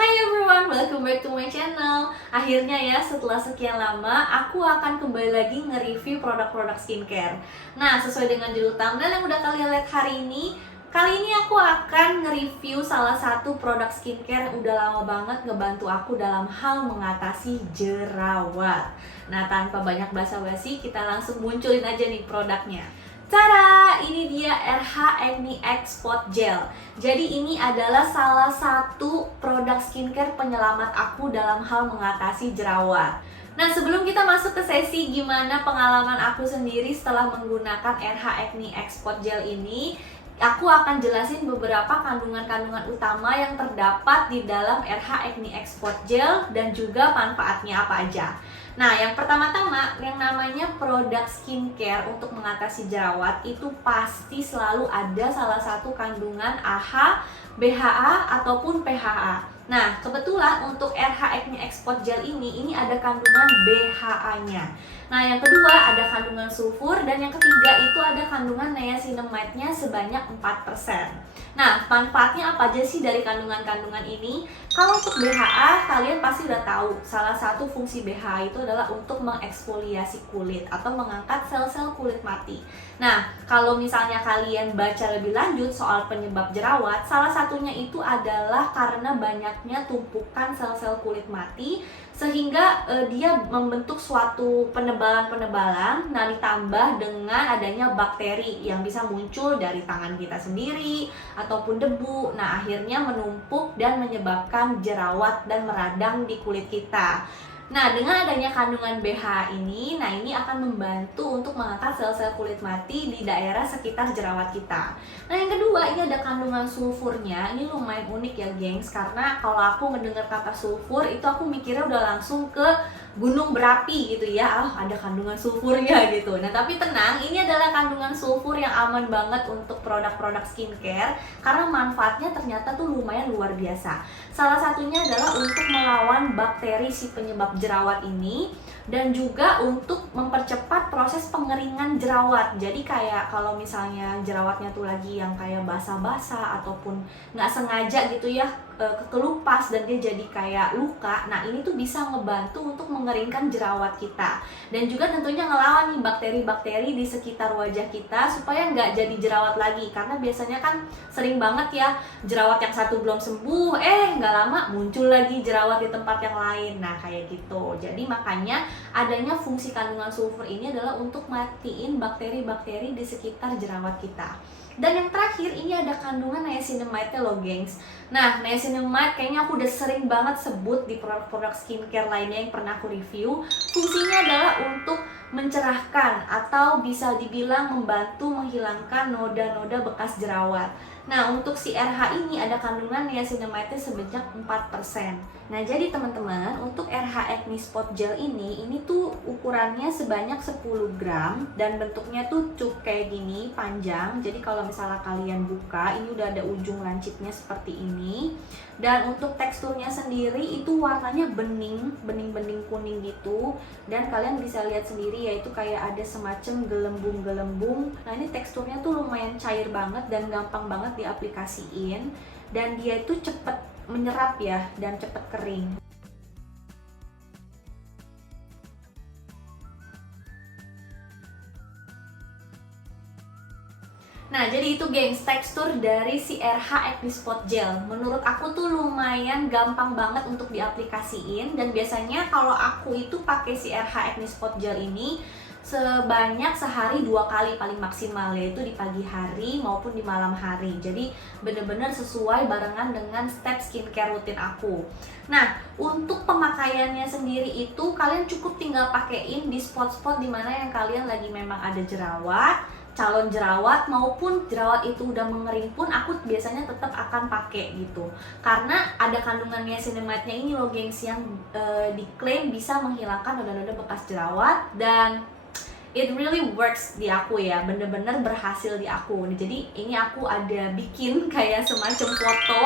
Hi everyone, welcome back to my channel. Akhirnya ya, setelah sekian lama, aku akan kembali lagi nge-review produk-produk skincare. Nah, sesuai dengan judul thumbnail yang udah kalian lihat hari ini, kali ini aku akan nge-review salah satu produk skincare yang udah lama banget ngebantu aku dalam hal mengatasi jerawat. Nah, tanpa banyak basa-basi, kita langsung munculin aja nih produknya. Tada! Ini dia RH Acne X Spot Gel. Jadi ini adalah salah satu produk skincare penyelamat aku dalam hal mengatasi jerawat. Nah, sebelum kita masuk ke sesi gimana pengalaman aku sendiri setelah menggunakan RH Acne X Spot Gel ini, aku akan jelasin beberapa kandungan-kandungan utama yang terdapat di dalam RH Acne X Spot Gel dan juga manfaatnya apa aja. Nah, yang pertama-tama, yang namanya produk skincare untuk mengatasi jerawat itu pasti selalu ada salah satu kandungan AHA, BHA, ataupun PHA. Nah, kebetulan untuk RH Acne X Spot Gel ini ada kandungan BHA-nya. Nah, yang kedua ada kandungan sulfur, dan yang ketiga itu ada kandungan niacinamide-nya sebanyak 4%. Nah, manfaatnya apa aja sih dari kandungan-kandungan ini? Kalau untuk BHA, kalian pasti udah tahu, salah satu fungsi BHA itu adalah untuk mengeksfoliasi kulit atau mengangkat sel-sel kulit mati. Nah, kalau misalnya kalian baca lebih lanjut soal penyebab jerawat, salah satunya itu adalah karena banyaknya tumpukan sel-sel kulit mati sehingga dia membentuk suatu penebalan-penebalan. Nah, ditambah dengan adanya bakteri yang bisa muncul dari tangan kita sendiri ataupun debu. Nah, akhirnya menumpuk dan menyebabkan jerawat dan meradang di kulit kita. Nah, dengan adanya kandungan BHA ini, ini akan membantu untuk mengangkat sel-sel kulit mati di daerah sekitar jerawat kita. Nah, yang kedua, ini ada kandungan sulfurnya. Ini lumayan unik ya, gengs, karena kalau aku mendengar kata sulfur, itu aku mikirnya udah langsung ke gunung berapi gitu ya. Ada kandungan sulfurnya gitu. Nah, tapi tenang, ini adalah kandungan sulfur yang aman banget untuk produk-produk skincare karena manfaatnya ternyata tuh lumayan luar biasa. Salah satunya adalah untuk melawan bakteri si penyebab jerawat ini, dan juga untuk mempercepat proses pengeringan jerawat. Jadi kayak kalau misalnya jerawatnya tuh lagi yang kayak basah-basah ataupun nggak sengaja gitu ya kekelupas dan dia jadi kayak luka, nah ini tuh bisa ngebantu untuk mengeringkan jerawat kita, dan juga tentunya ngelawan nih bakteri-bakteri di sekitar wajah kita supaya nggak jadi jerawat lagi. Karena biasanya kan sering banget ya jerawat yang satu belum sembuh, nggak lama muncul lagi jerawat di tempat yang lain. Nah, kayak gitu. Jadi makanya adanya fungsi kandungan sulfur ini adalah untuk matiin bakteri-bakteri di sekitar jerawat kita. Dan yang terakhir, ini ada kandungan niacinamide-nya loh, gengs. Nah, niacinamide kayaknya aku udah sering banget sebut di produk-produk skincare lainnya yang pernah aku review. Fungsinya adalah untuk mencerahkan atau bisa dibilang membantu menghilangkan noda-noda bekas jerawat. Nah, untuk si RH ini ada kandungan niacinamide sebanyak 4%. Nah, jadi teman-teman, untuk RH Acne Spot Gel ini tuh ukurannya sebanyak 10 gram dan bentuknya tuh cup kayak gini, panjang. Jadi kalau misalnya kalian buka, ini udah ada ujung lancipnya seperti ini. Dan untuk teksturnya sendiri itu warnanya bening kuning gitu. Dan kalian bisa lihat sendiri yaitu kayak ada semacam gelembung-gelembung. Nah, ini teksturnya tuh lumayan cair banget dan gampang banget diaplikasiin, dan dia itu cepet menyerap ya dan cepet kering. Nah, jadi itu gengs, tekstur dari si RH Acne Spot Gel. Menurut aku tuh lumayan gampang banget untuk diaplikasiin, dan biasanya kalau aku itu pakai si RH Acne Spot Gel ini sebanyak sehari 2 kali paling maksimal, yaitu di pagi hari maupun di malam hari. Jadi bener-bener sesuai barengan dengan step skincare rutin aku. Nah, untuk pemakaiannya sendiri itu kalian cukup tinggal pakein di spot-spot dimana yang kalian lagi memang ada jerawat, calon jerawat, maupun jerawat itu udah mengering pun aku biasanya tetap akan pakai gitu. Karena ada kandungan niacinamide-nya ini loh, gengs, yang diklaim bisa menghilangkan noda-noda bekas jerawat. Dan it really works di aku ya, bener-bener berhasil di aku. Jadi ini aku ada bikin kayak semacam foto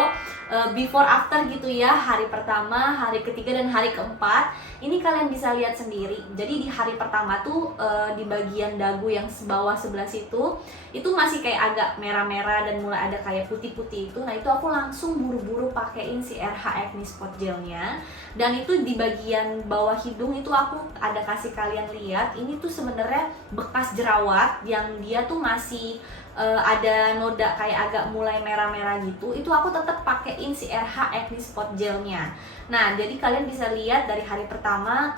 before after gitu ya, hari pertama, hari ketiga, dan hari keempat. Ini kalian bisa lihat sendiri. Jadi di hari pertama tuh di bagian dagu yang bawah sebelah situ itu masih kayak agak merah-merah dan mulai ada kayak putih-putih itu. Nah itu aku langsung buru-buru pakein si RH Acne Spot Gelnya. Dan itu di bagian bawah hidung itu aku ada kasih kalian lihat, ini tuh sebenarnya bekas jerawat yang dia tuh masih ada noda kayak agak mulai merah-merah gitu. Itu aku tetap pakein si RH Acne Spot Gelnya. Nah, jadi kalian bisa lihat dari hari pertama,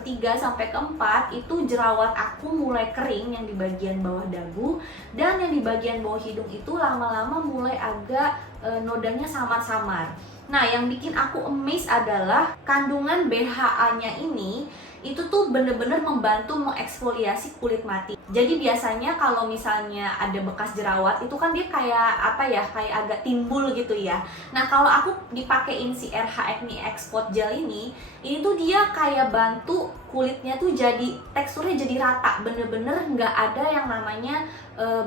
ketiga sampai keempat itu jerawat aku mulai kering yang di bagian bawah dagu, dan yang di bagian bawah hidung itu lama-lama mulai agak nodanya samar-samar. Nah, yang bikin aku amazed adalah kandungan BHA-nya ini itu tuh bener-bener membantu mengeksfoliasi kulit mati. Jadi biasanya kalau misalnya ada bekas jerawat itu kan dia kayak apa ya, kayak agak timbul gitu ya. Nah kalau aku dipakein si RH Acne Spot Gel ini tuh dia kayak bantu kulitnya tuh jadi teksturnya jadi rata, bener-bener nggak ada yang namanya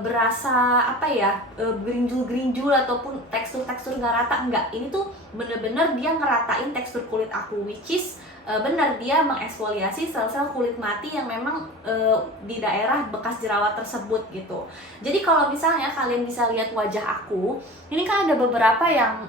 berasa apa ya, gerinjul-gerinjul ataupun tekstur-tekstur nggak rata, enggak. Ini tuh bener-bener dia ngeratain tekstur kulit aku, which is benar dia mengeksfoliasi sel-sel kulit mati yang memang di daerah bekas jerawat tersebut gitu. Jadi kalau misalnya kalian bisa lihat wajah aku, ini kan ada beberapa yang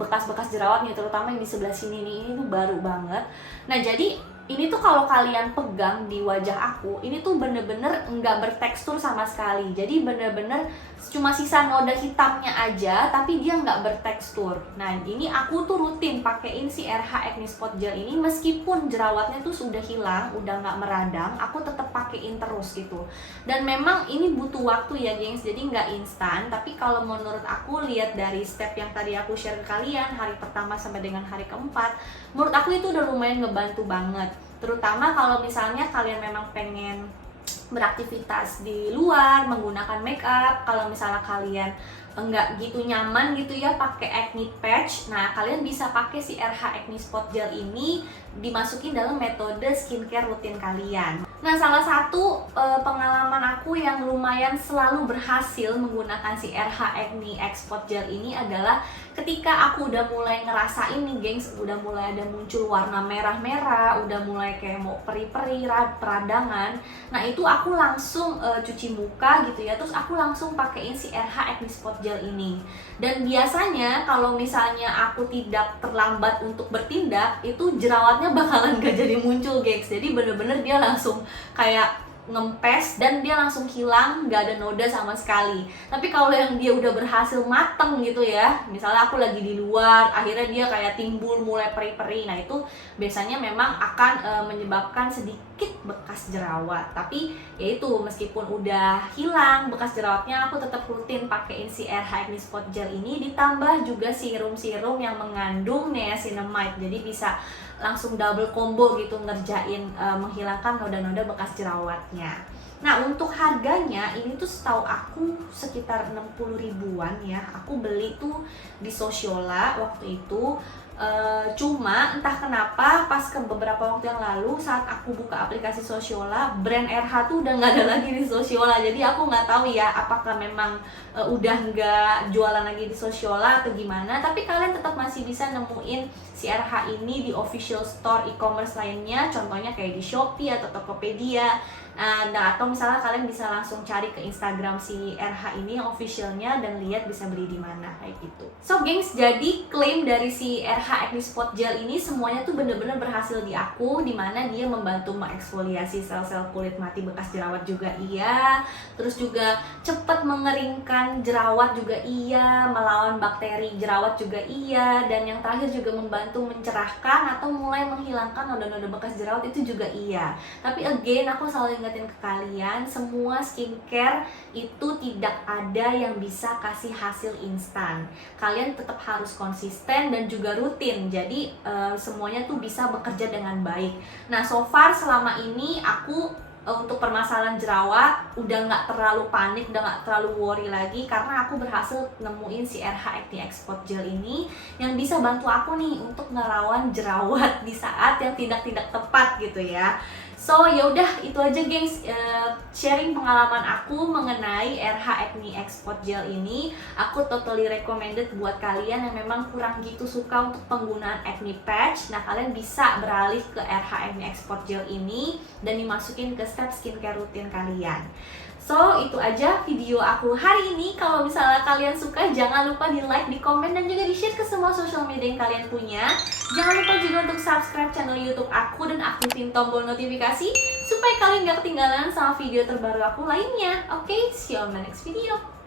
bekas-bekas jerawatnya, terutama yang di sebelah sini nih, ini tuh baru banget. Nah jadi ini tuh kalau kalian pegang di wajah aku, ini tuh bener-bener nggak bertekstur sama sekali. Jadi bener-bener cuma sisa noda hitamnya aja, tapi dia nggak bertekstur. Nah ini aku tuh rutin pakein si RH Acne Spot Gel ini, meskipun jerawatnya tuh sudah hilang, udah nggak meradang, aku tetap pakein terus gitu. Dan memang ini butuh waktu ya gengs, jadi nggak instan. Tapi kalau menurut aku, lihat dari step yang tadi aku share ke kalian, hari pertama sampai dengan hari keempat, menurut aku itu udah lumayan ngebantu banget. Terutama kalau misalnya kalian memang pengen beraktivitas di luar menggunakan make up, kalau misalnya kalian enggak gitu nyaman gitu ya pakai acne patch, nah kalian bisa pakai si RH Acne Spot Gel ini dimasukin dalam metode skincare rutin kalian. Nah salah satu pengalaman aku yang lumayan selalu berhasil menggunakan si RH Acne Spot Gel ini adalah ketika aku udah mulai ngerasain nih gengs, udah mulai ada muncul warna merah-merah, udah mulai kayak mau peri-peri, peradangan. Nah itu aku langsung cuci muka gitu ya, terus aku langsung pakein si RH Acne Spot Gel ini. Dan biasanya kalau misalnya aku tidak terlambat untuk bertindak, itu jerawatnya bakalan gak jadi muncul gengs. Jadi bener-bener dia langsung kayak ngempes dan dia langsung hilang, nggak ada noda sama sekali. Tapi kalau yang dia udah berhasil mateng gitu ya, misalnya aku lagi di luar, akhirnya dia kayak timbul mulai peri-peri, nah itu biasanya memang akan menyebabkan sedikit bekas jerawat. Tapi yaitu meskipun udah hilang bekas jerawatnya, aku tetap rutin pakein si RH Acne Spot Gel ini, ditambah juga serum-serum yang mengandung niacinamide, jadi bisa langsung double combo gitu ngerjain menghilangkan noda-noda bekas jerawatnya. Nah untuk harganya ini tuh setahu aku sekitar 60 ribuan ya. Aku beli tuh di Sociola waktu itu. Cuma entah kenapa pas ke beberapa waktu yang lalu saat aku buka aplikasi Sociola, brand RH tuh udah nggak ada lagi di Sociola. Jadi aku nggak tahu ya apakah memang udah nggak jualan lagi di Sociola atau gimana. Tapi kalian tetap masih bisa nemuin si RH ini di official store e-commerce lainnya, contohnya kayak di Shopee atau Tokopedia. Nah, atau misalnya kalian bisa langsung cari ke Instagram si RH ini yang officialnya dan lihat bisa beli di mana kayak gitu. So gengs, jadi klaim dari si RH Acne Spot Gel ini semuanya tuh bener-bener berhasil di aku, dimana dia membantu mengeksfoliasi sel-sel kulit mati bekas jerawat juga iya, terus juga cepat mengeringkan jerawat juga iya, melawan bakteri jerawat juga iya, dan yang terakhir juga membantu mencerahkan atau mulai menghilangkan noda-noda bekas jerawat itu juga iya. Tapi again aku selalu ingetin ke kalian, semua skincare itu tidak ada yang bisa kasih hasil instan. Kalian tetap harus konsisten dan juga rutin, jadi semuanya tuh bisa bekerja dengan baik. Nah so far selama ini aku untuk permasalahan jerawat udah nggak terlalu panik, udah nggak terlalu worry lagi, karena aku berhasil nemuin si RH Acne Spot Gel ini yang bisa bantu aku nih untuk ngelawan jerawat di saat yang tidak tepat gitu ya. So yaudah itu aja gengs, sharing pengalaman aku mengenai RH Acne Export Gel ini. Aku totally recommended buat kalian yang memang kurang gitu suka untuk penggunaan acne patch. Nah kalian bisa beralih ke RH Acne Export Gel ini dan dimasukin ke step skincare rutin kalian. So, itu aja video aku hari ini. Kalau misalnya kalian suka, jangan lupa di like, di komen, dan juga di share ke semua social media yang kalian punya. Jangan lupa juga untuk subscribe channel YouTube aku dan aktifin tombol notifikasi supaya kalian gak ketinggalan sama video terbaru aku lainnya. Oke, see you on my next video.